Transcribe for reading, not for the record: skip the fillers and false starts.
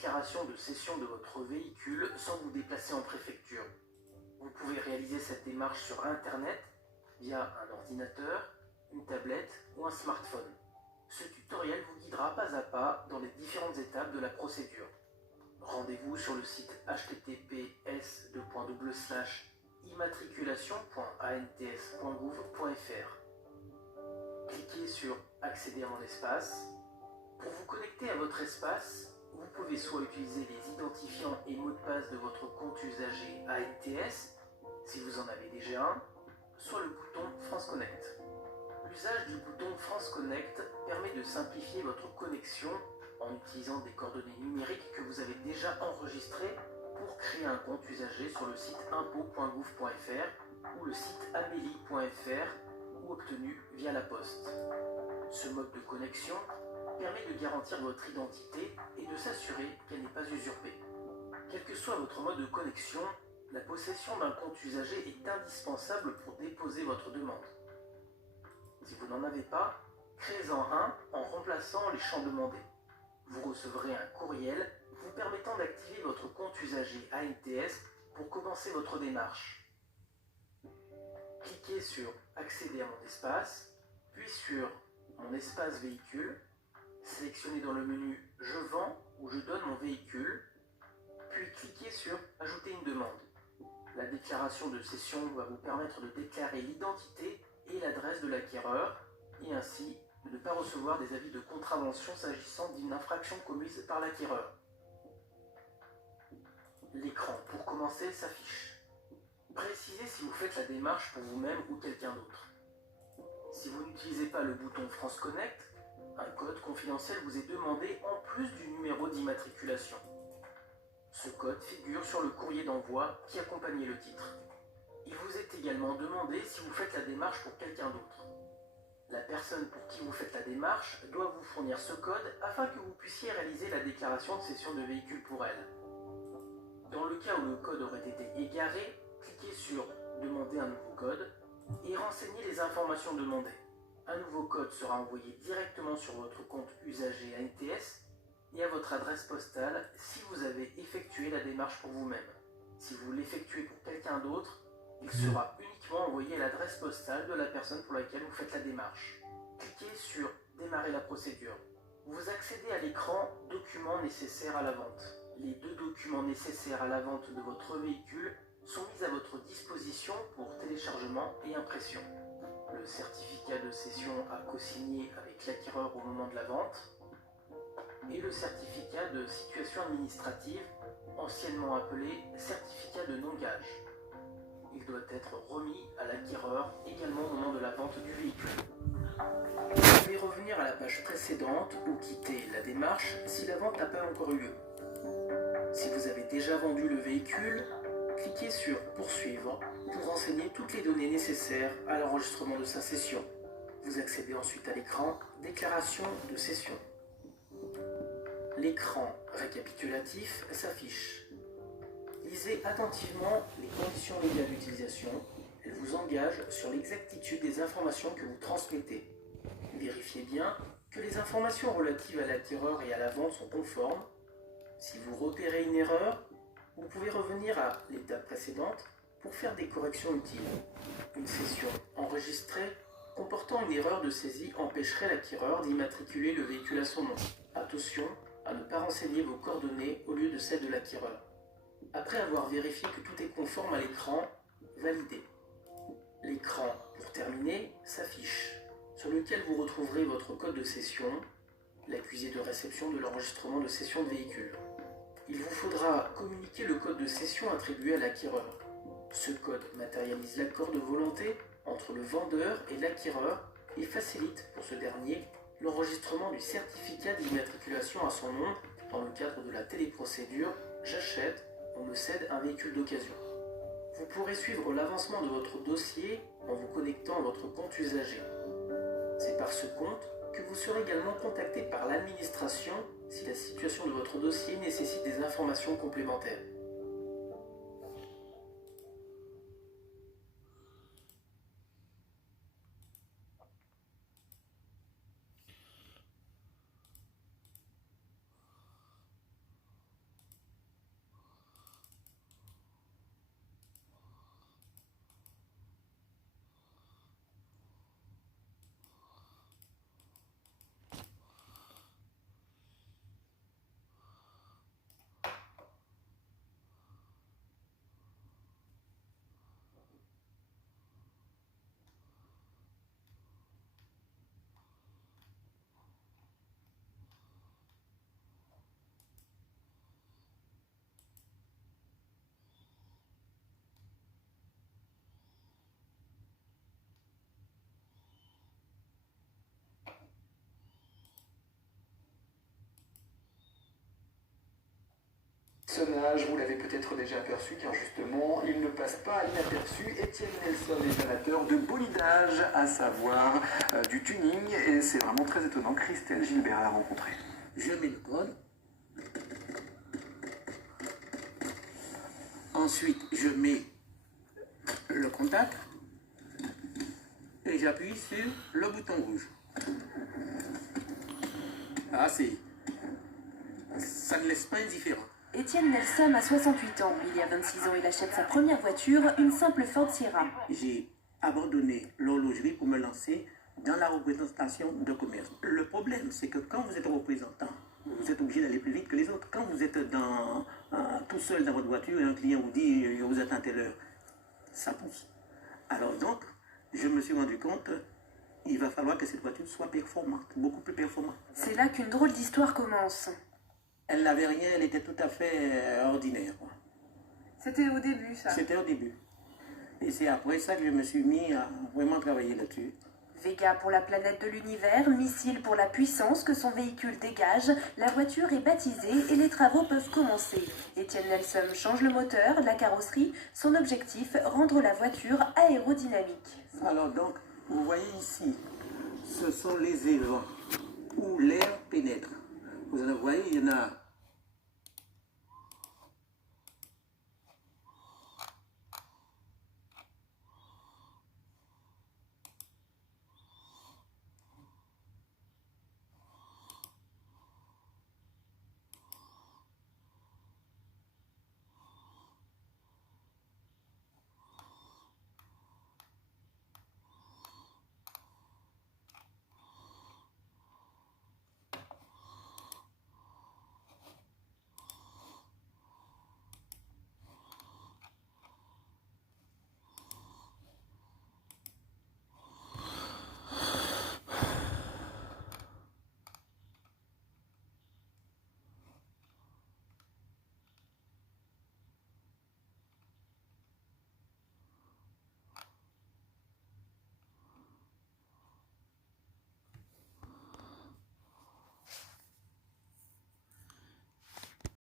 déclaration de cession de votre véhicule sans vous déplacer en préfecture. Vous pouvez réaliser cette démarche sur Internet via un ordinateur, une tablette ou un smartphone. Ce tutoriel vous guidera pas à pas dans les différentes étapes de la procédure. Rendez-vous sur le site https://immatriculation.ants.gouv.fr. Cliquez sur Accéder à mon espace. Pour vous connecter à votre espace, vous pouvez soit utiliser les identifiants et mots de passe de votre compte usager ANTS, si vous en avez déjà un, soit le bouton France Connect. L'usage du bouton France Connect permet de simplifier votre connexion en utilisant des coordonnées numériques que vous avez déjà enregistrées pour créer un compte usager sur le site impôts.gouv.fr ou le site amélie.fr ou obtenu via la poste. Ce mode de connexion permet de garantir votre identité et de s'assurer qu'elle n'est pas usurpée. Quel que soit votre mode de connexion, la possession d'un compte usager est indispensable pour déposer votre demande. Si vous n'en avez pas, créez-en un en remplaçant les champs demandés. Vous recevrez un courriel vous permettant d'activer votre compte usager ANTS pour commencer votre démarche. Cliquez sur Accéder à mon espace, puis sur Mon espace véhicule. Sélectionnez dans le menu Je vends ou Je donne mon véhicule, puis cliquez sur Ajouter une demande. La déclaration de cession va vous permettre de déclarer l'identité et l'adresse de l'acquéreur et ainsi de ne pas recevoir des avis de contravention s'agissant d'une infraction commise par l'acquéreur. L'écran pour commencer s'affiche. Précisez si vous faites la démarche pour vous-même ou quelqu'un d'autre. Si vous n'utilisez pas le bouton France Connect, un code confidentiel vous est demandé en plus du numéro d'immatriculation. Ce code figure sur le courrier d'envoi qui accompagnait le titre. Il vous est également demandé si vous faites la démarche pour quelqu'un d'autre. La personne pour qui vous faites la démarche doit vous fournir ce code afin que vous puissiez réaliser la déclaration de cession de véhicule pour elle. Dans le cas où le code aurait été égaré, cliquez sur Demander un nouveau code et renseignez les informations demandées. Un nouveau code sera envoyé directement sur votre compte usager ANTS et à votre adresse postale si vous avez effectué la démarche pour vous-même. Si vous l'effectuez pour quelqu'un d'autre, il sera uniquement envoyé à l'adresse postale de la personne pour laquelle vous faites la démarche. Cliquez sur Démarrer la procédure. Vous accédez à l'écran Documents nécessaires à la vente. Les 2 documents nécessaires à la vente de votre véhicule sont mis à votre disposition pour téléchargement et impression. Le certificat de cession à co-signer avec l'acquéreur au moment de la vente et le certificat de situation administrative, anciennement appelé certificat de non-gage. Il doit être remis à l'acquéreur également au moment de la vente du véhicule. Vous pouvez revenir à la page précédente ou quitter la démarche si la vente n'a pas encore eu lieu. Si vous avez déjà vendu le véhicule, cliquez sur Poursuivre pour renseigner toutes les données nécessaires à l'enregistrement de sa cession. Vous accédez ensuite à l'écran Déclaration de cession. L'écran récapitulatif s'affiche. Lisez attentivement les conditions légales d'utilisation. Elles vous engagent sur l'exactitude des informations que vous transmettez. Vérifiez bien que les informations relatives à l'acquéreur et à la vente sont conformes. Si vous repérez une erreur, vous pouvez revenir à l'étape précédente pour faire des corrections utiles. Une cession enregistrée comportant une erreur de saisie empêcherait l'acquéreur d'immatriculer le véhicule à son nom. Attention à ne pas renseigner vos coordonnées au lieu de celles de l'acquéreur. Après avoir vérifié que tout est conforme à l'écran, validez. L'écran, pour terminer, s'affiche, sur lequel vous retrouverez votre code de cession, l'accusé de réception de l'enregistrement de cession de véhicule. Il vous faudra communiquer le code de cession attribué à l'acquéreur. Ce code matérialise l'accord de volonté entre le vendeur et l'acquéreur et facilite pour ce dernier l'enregistrement du certificat d'immatriculation à son nom dans le cadre de la téléprocédure « J'achète, on me cède un véhicule d'occasion ». Vous pourrez suivre l'avancement de votre dossier en vous connectant à votre compte usager. C'est par ce compte que vous serez également contacté par l'administration si la situation de votre dossier nécessite des informations complémentaires. Personnage, vous l'avez peut-être déjà aperçu car justement il ne passe pas inaperçu. Étienne Nelson est amateur de bolidage, à savoir du tuning, et c'est vraiment très étonnant. Christelle Gilbert l'a rencontré. Je mets le code. Ensuite, je mets le contact et j'appuie sur le bouton rouge. Ah, ça ne laisse pas indifférent. Étienne Nelson a 68 ans. Il y a 26 ans, il achète sa première voiture, une simple Ford Sierra. J'ai abandonné l'horlogerie pour me lancer dans la représentation de commerce. Le problème, c'est que quand vous êtes représentant, vous êtes obligé d'aller plus vite que les autres. Quand vous êtes tout seul dans votre voiture et un client vous dit « vous êtes à telle heure », ça pousse. Alors donc, je me suis rendu compte qu'il va falloir que cette voiture soit performante, beaucoup plus performante. C'est là qu'une drôle d'histoire commence. Elle n'avait rien, elle était tout à fait ordinaire. C'était au début, ça. C'était au début. Et c'est après ça que je me suis mis à vraiment travailler là-dessus. Vega pour la planète de l'univers, missile pour la puissance que son véhicule dégage, la voiture est baptisée et les travaux peuvent commencer. Étienne Nelson change le moteur, la carrosserie, son objectif, rendre la voiture aérodynamique. Alors donc, vous voyez ici, ce sont les évents où l'air pénètre. Vous en voyez, il y en a